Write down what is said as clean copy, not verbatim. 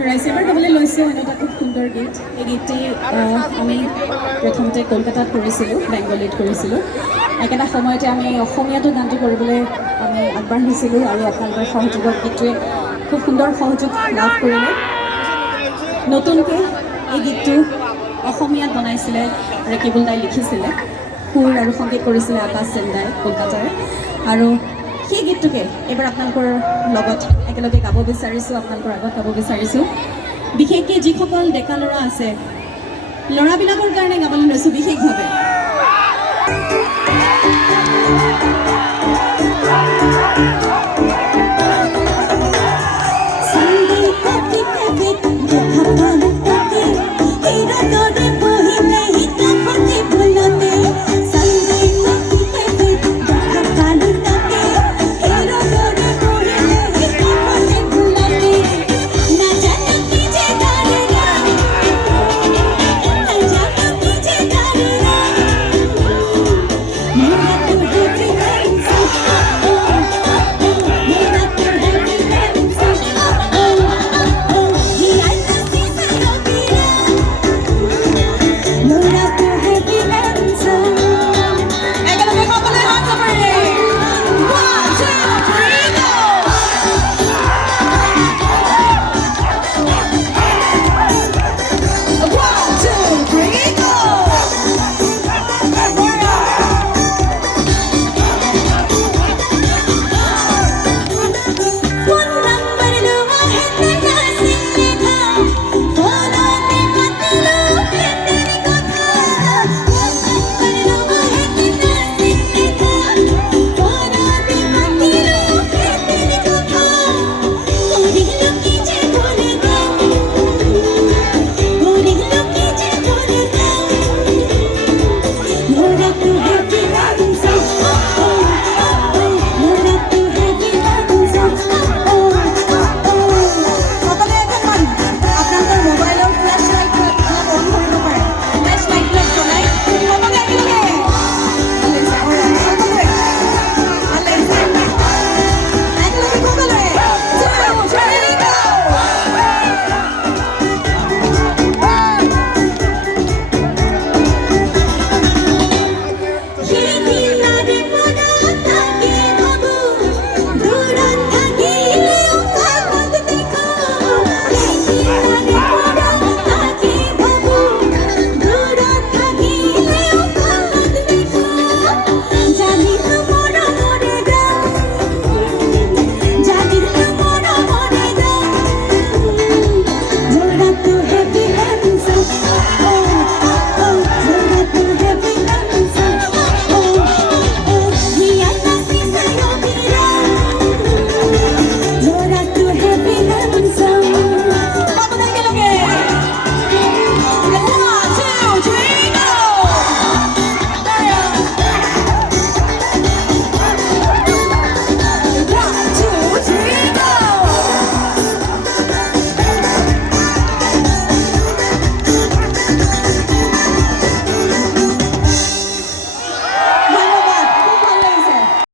ধৰাইছে এবাৰ গাবলৈ লৈছোঁ এটা খুব সুন্দৰ গীত এই গীতটি আমি প্ৰথমতে কলকাতাত কৰিছিলোঁ বেংগলীত কৰিছিলোঁ একেটা সময়তে আমি অসমীয়াটো গানটো কৰিবলৈ আমি আগবাঢ়িছিলোঁ আৰু আপোনালোকৰ সহযোগত গীতটোৱে খুব সুন্দৰ সহযোগ লাভ কৰিলে নতুনকৈ এই গীতটো অসমীয়াত বনাইছিলে ৰেকিবুল দাই লিখিছিলে সুৰ আৰু সংগীত কৰিছিলে আকাশ চেন্দাই কলকাতাৰ আৰু সেই গীতটোকে এইবাৰ আপোনালোকৰ লগত একেলগে গাব বিচাৰিছোঁ আপোনালোকৰ আগত গাব বিচাৰিছোঁ বিশেষকৈ যিসকল ডেকা ল'ৰা আছে ল'ৰাবিলাকৰ কাৰণে গাবলৈ লৈছোঁ বিশেষভাৱে